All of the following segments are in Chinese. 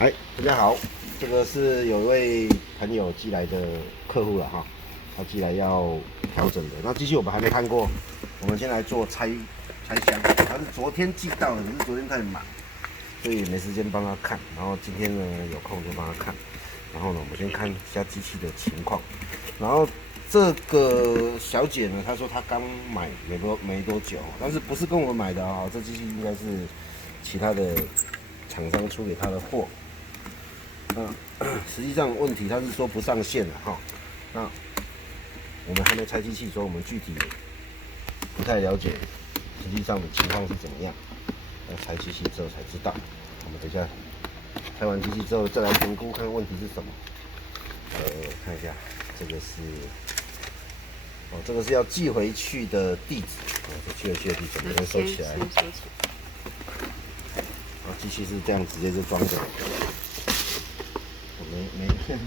哎，大家好，这个是有一位朋友寄来的客户了哈，他寄来要调整的。那机器我们还没看过，我们先来做拆箱。他是昨天寄到的，可是昨天太忙，所以没时间帮他看。然后今天呢有空就帮他看。然后呢，我们先看一下机器的情况。然后这个小姐呢，她说她刚买没多久，但是不是跟我们买的啊、这机器应该是其他的厂商出给她的货。实际上问题他是说不上线了哈。那我们还没拆机器，所以我们具体不太了解实际上的情况是怎么样。要拆机器之后才知道。我们等一下拆完机器之后再来评估看问题是什么。看一下，这个是这个是要寄回去的地址这寄回去的地址，把它收起来。机器是这样直接就装着。每一片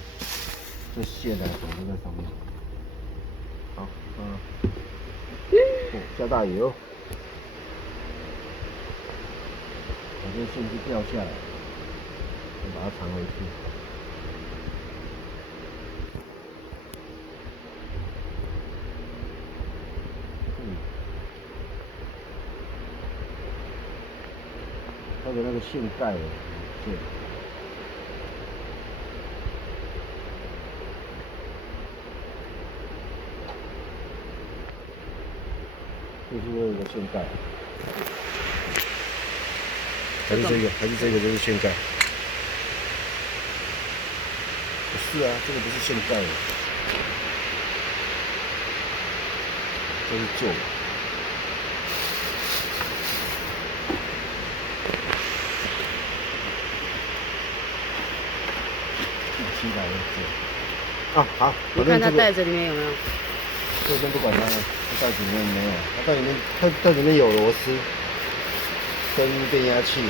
这线呢，总是在上面。好，下大雨哦，把这线就掉下来，再把它藏回去。它的那个线盖了，线。就是这个线盖，还是这个就是线盖？不是啊，这个不是线盖，这是旧的。700的啊，好，你看它袋子里面有没有？这边不管它了，袋子里面没有，它袋子里面有螺丝跟变压器、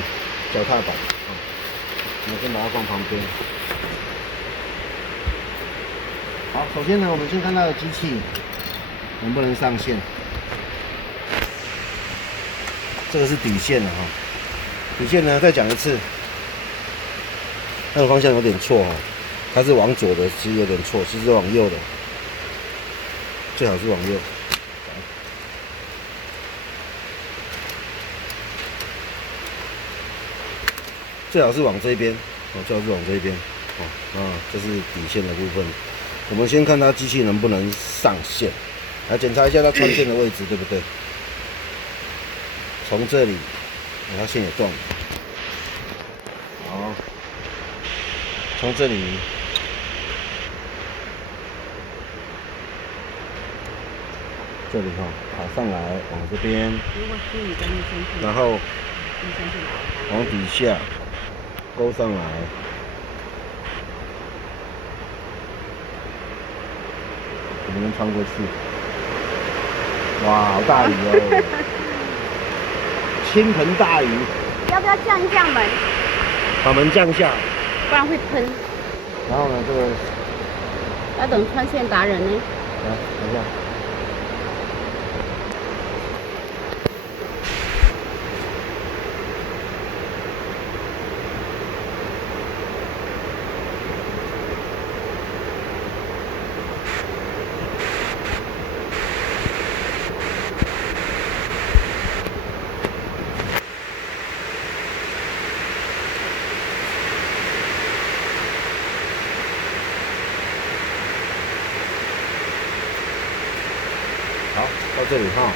脚踏板我们先把它放旁边。好，首先呢，我们先看它的机器能不能上线。这个是底线了哈，底线呢再讲一次，它的方向有点错哈，它是往左的，其实有点错，其实是往右的，最好是往右。最好是往这边，最好是往这边，这是底线的部分。我们先看它机器能不能上线，来检查一下它穿线的位置，对不对？从这里，它线也断了。好，从这里，跑上来，往这边，然后往底下勾上来。我们穿过去，哇，好大雨哦！倾盆大雨。要不要降一下门？把门降下，不然会喷。然后呢，这个要等穿线达人呢。来，等一下。好，到这里哈，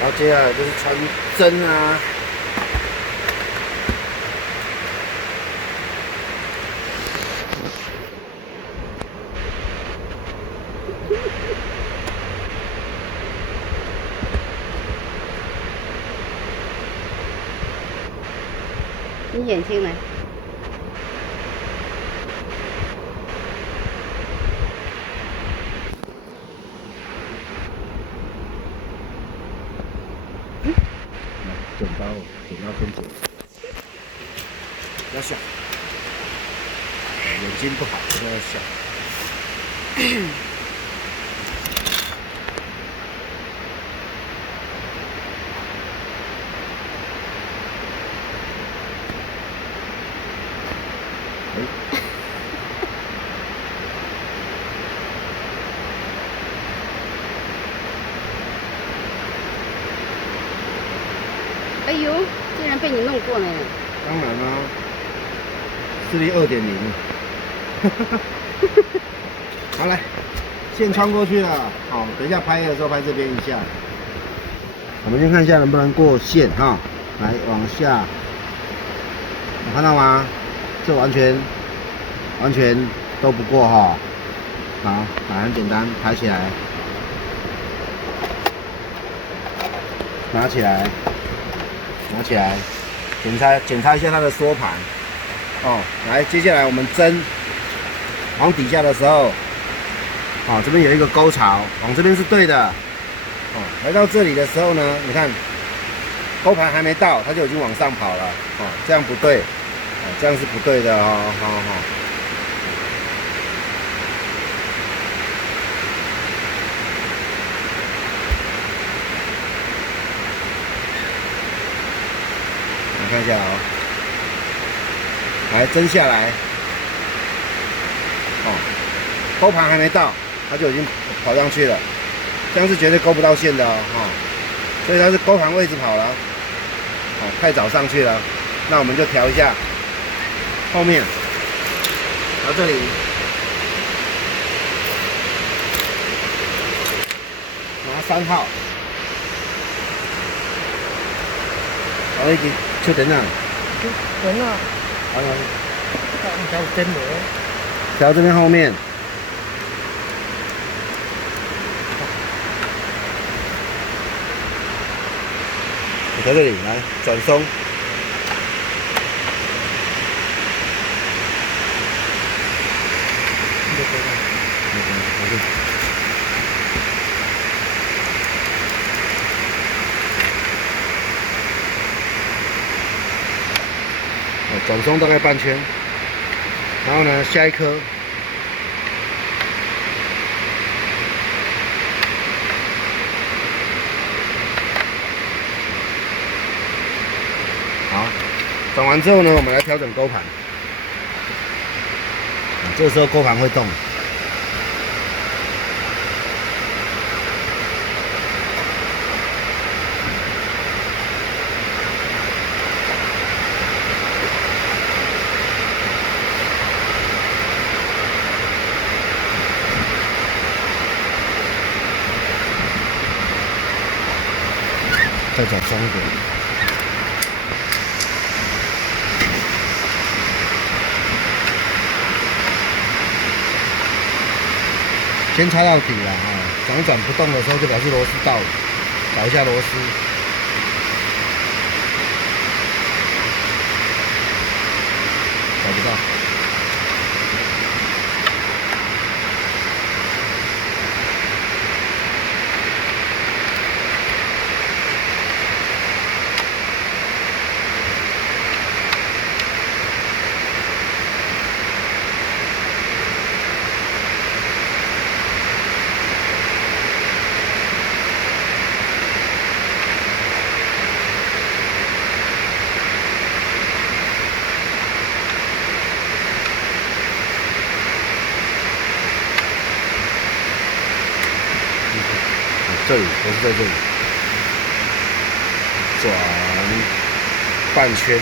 然后接下来就是穿针啊，你眼睛呢？剪刀先剪，不要笑，眼睛不好不要笑。哎呦，竟然被你弄过了呢！当然啦、视力2.0。好，来，线穿过去了。好，等一下拍的时候拍这边一下。我们先看一下能不能过线哈。来，往下，有看到吗？这完全都不过哈。好，很简单，抬起来，拿起来，检查一下它的缩盘。哦，来，接下来我们针往底下的时候，这边有一个沟槽，往这边是对的。来到这里的时候呢，你看钩盘还没到，它就已经往上跑了。这样不对，这样是不对的哦。你看一下哦。来，针下来，钩盘还没到，它就已经跑上去了，这样是绝对勾不到线的哦，所以它是钩盘位置跑了，太早上去了，那我们就调一下后面，到这里，拿3号，好，已经确定了。đúng rồi, 好，调针nữa. 调这边后面，调这里来转松，转松大概半圈，然后呢，下一颗，好，转完之后呢，我们来调整钩盘，这个时候钩盘会动。再转松一点，先插到底了转不动的时候就表示螺丝到了，找一下螺丝，找不到。这里螺丝在这里，转半圈。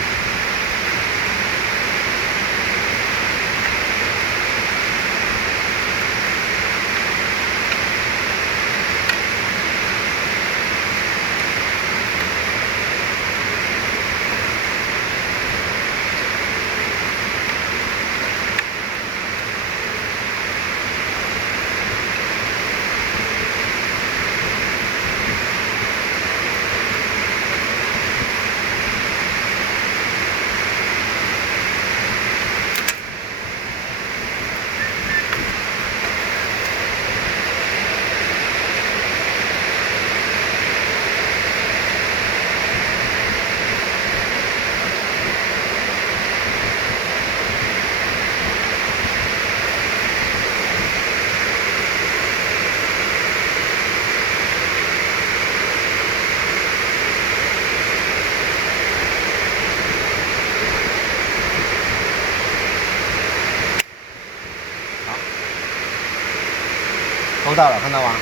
勾到了，看到吗？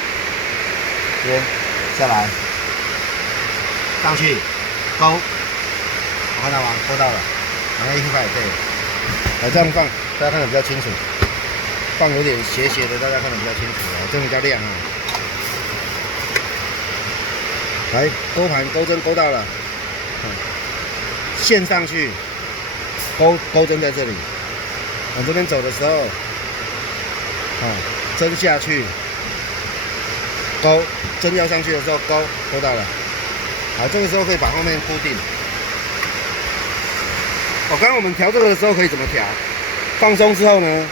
这边下来，上去，勾，看到吗？勾到了，然后一块也可以。来这样放，大家看得比较清楚。放有点斜斜的，大家看得比较清楚啊，这样比较亮啊。来勾盘，钩针勾到了，线上去，钩针在这里。往这边走的时候，针下去，钩，针要上去的时候勾到了。好，这个时候可以把后面固定。刚刚我们调这个的时候可以怎么调？放松之后呢，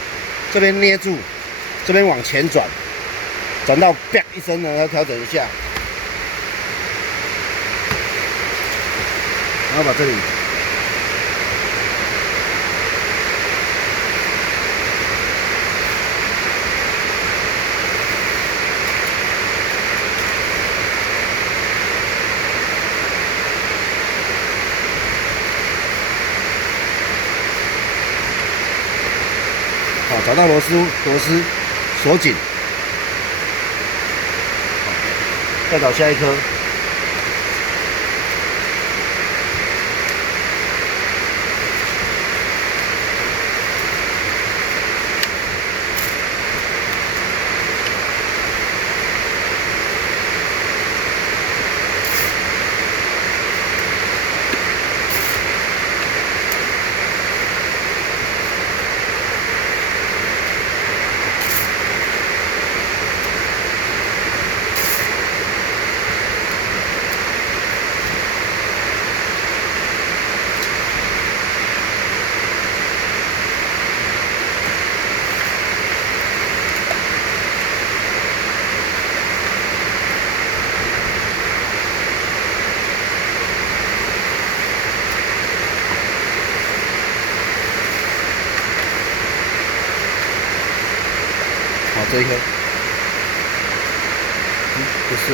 这边捏住，这边往前转，转到啪一声呢，要调整一下，然后把这里好，找到螺丝锁紧，再找下一颗。好，这一颗，不是，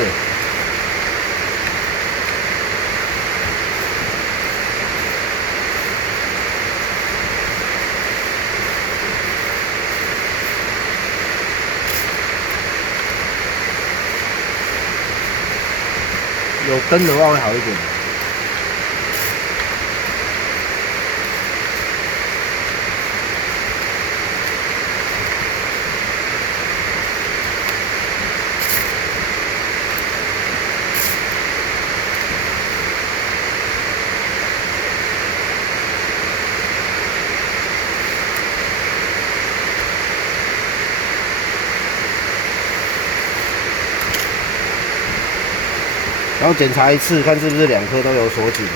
有灯的话会好一点。然后检查一次，看是不是两颗都有锁紧。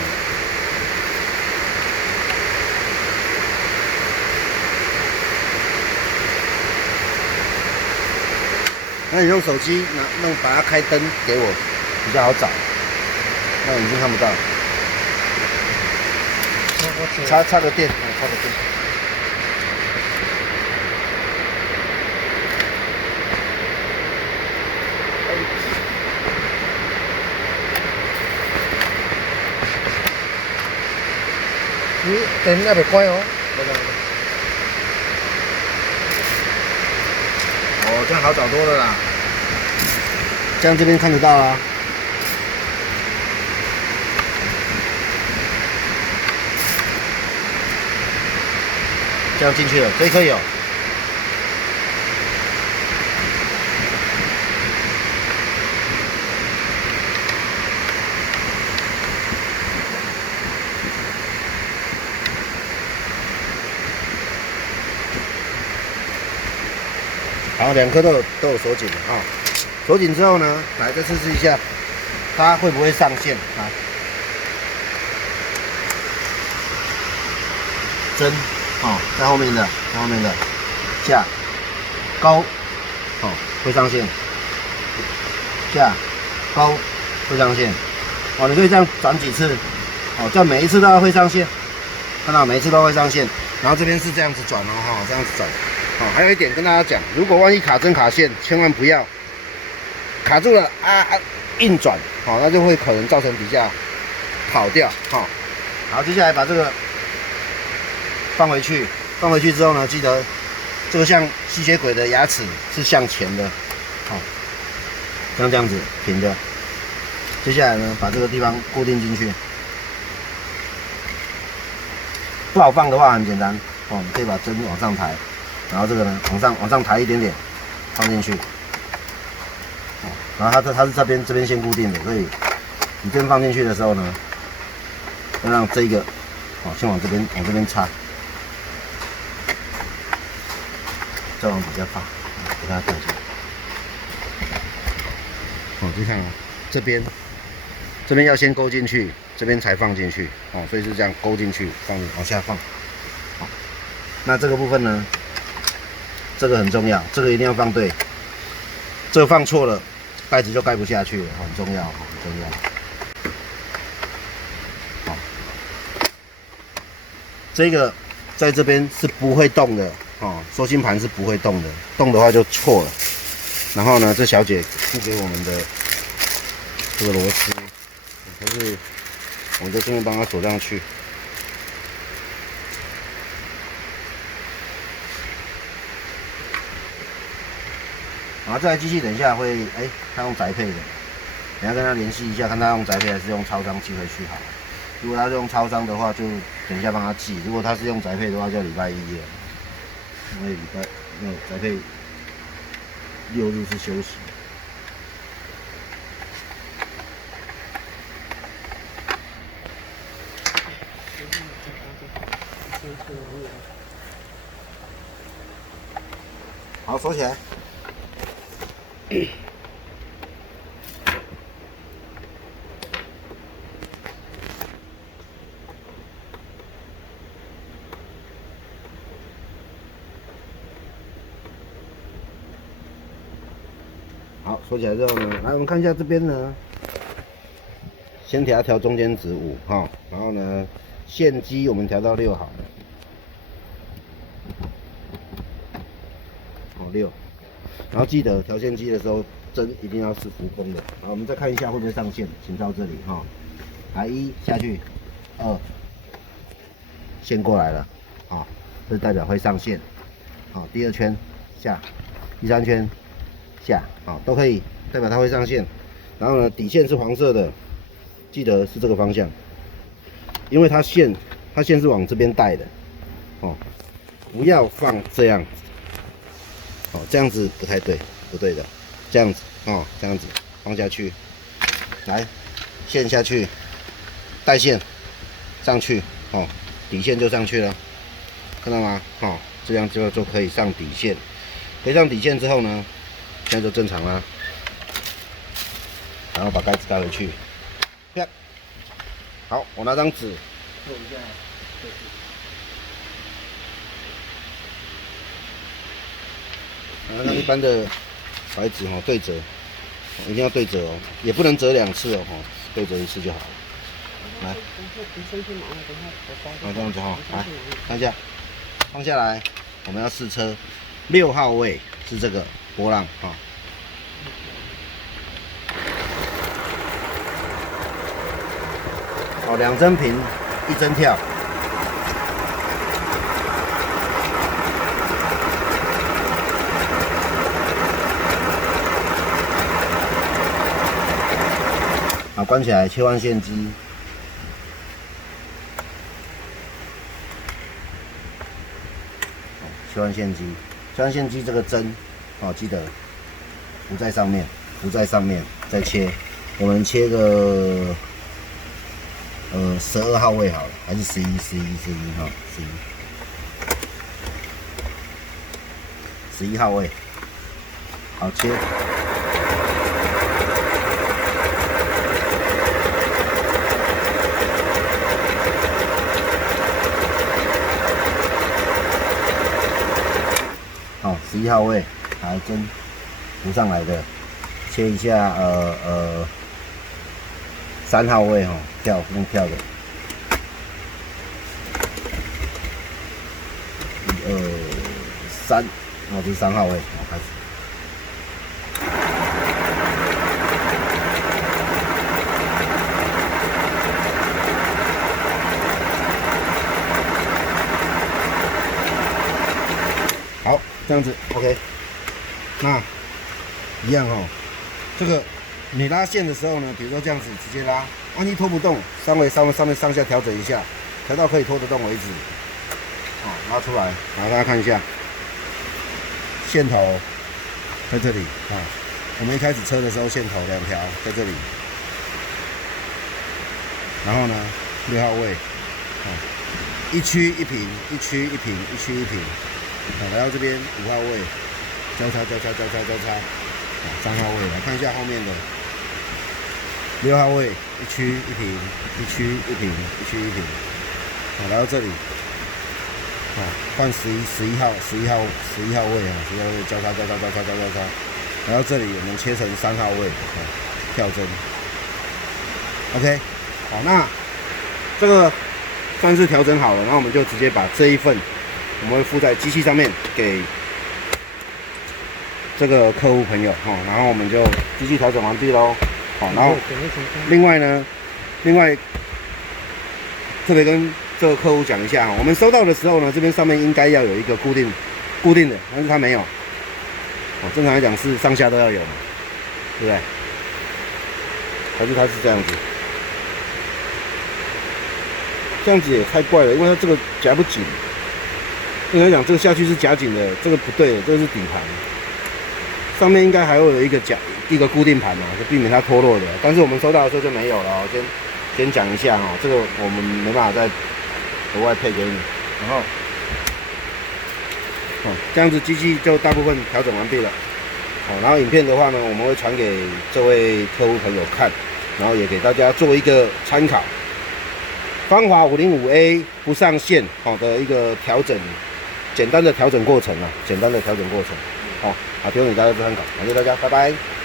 那你用手机把它开灯给我，比较好找。那我已经看不到。插个电，插个电。灯还没关哦。哦，这样好找多了啦。这样这边看得到啊。这样进去了，这一颗有。好，两颗都有锁紧了啊。锁紧之后呢，来再测试一下，它会不会上线啊？针在后面的，下高会上线，下高会上线。你可以这样转几次，这样每一次都要会上线，看到每一次都会上线。然后这边是这样子转哦，这样子转。还有一点跟大家讲，如果万一卡针卡线，千万不要卡住了硬转，那就会可能造成底下跑掉。好，接下来把这个放回去，之后呢，记得这个像吸血鬼的牙齿是向前的，好，像这样子平的。接下来呢，把这个地方固定进去。不好放的话很简单哦，你可以把针往上抬，然后这个呢往上抬一点点，放进去。哦，然后它是这边先固定的，所以你针放进去的时候呢，要让这个哦先往这边插，再往底下放，给它放进去。哦，就看啊，这边要先勾进去，这边才放进去哦，所以是这样勾进去，往下放。好，那这个部分呢，这个很重要，这个一定要放对，这个放错了，盖子就盖不下去了，很重要，很重要。好，这个在这边是不会动的哦，收芯盘是不会动的，动的话就错了。然后呢，这小姐付给我们的这个螺丝，可是我们就顺便帮她锁上去。然后这台机器等一下会，它用宅配的，你要跟他联系一下，看他用宅配还是用超商寄回去好了。如果他是用超商的话，就等一下帮他寄；如果他是用宅配的话，就礼拜一了，因为宅配6日是休息。好，锁起来。好，锁起来之后呢，来我们看一下这边呢，先调中间值5哈，然后呢，线机我们调到6好了。6，然后记得调线机的时候针一定要是浮空的。好，我们再看一下会不会上线，请到这里哈。来1下去，2，线过来了，啊，这代表会上线。好，第2圈下，第3圈下，好，都可以代表它会上线。然后呢，底线是黄色的，记得是这个方向，因为它线是往这边带的，哦，不要放这样。哦，这样子不太对，不对的，这样子哦，这样子放下去，来，线下去，带线上去，哦，底线就上去了，看到吗？哦，这样就可以上底线，可以上底线之后呢，现在就正常啦，然后把盖子盖回去，啪，好，我拿张纸做一下。那一般的白纸对折，一定要对折哦，也不能折2次哦，对折1次就好了。来，这样子哈，来看一下，放下来，我们要试车，6号位是这个波浪哈。好，2针平，1针跳。好，关起来，切换线机。切换线机，切换线机这个针，哦，记得浮在上面，再切。我们切个12号位好了，还是11哈，11号位。好，切。好，11号位，好，针浮上来的，切一下3号位哈，用跳的，1、2、3，然后这是3号位，好，开始。好，这样子 OK。那一样哦。这个你拉线的时候呢，比如说这样子直接拉，万一拖不动，上面上下调整一下，调到可以拖得动为止。好，拉出来，然后大家看一下，线头在这里啊。我们一开始车的时候，线头2条在这里，然后呢，6号位，一区一平，一区一平，一区一平，来到这边5号位，交叉，3号位，来看一下后面的6号位，一区一平，一区一平，一区一平，来到这里，换11号位啊，11号位交叉，来到这里我们切成3号位，跳针 ，OK， 好，那这个算是调整好了，那我们就直接把这一份我们会附在机器上面给这个客户朋友哈，然后我们就机器调整完毕喽，好，然后另外特别跟这个客户讲一下哈，我们收到的时候呢，这边上面应该要有一个固定的，但是它没有。正常来讲是上下都要有嘛，对不对？还是它是这样子？这样子也太怪了，因为它这个夹不紧。正常来讲，这个下去是夹紧的，这个不对的，这个是底盘。上面应该还会有一个固定盘嘛，就避免它脱落的。但是我们收到的时候就没有了哦，先讲一下哈，这个我们没办法再额外配给你，然后。这样子机器就大部分调整完毕了。然后影片的话呢，我们会传给这位客户朋友看，然后也给大家做一个参考。芳华505A 不上线的一个调整，简单的调整过程啊，提供给大家做参考。感谢大家，拜拜。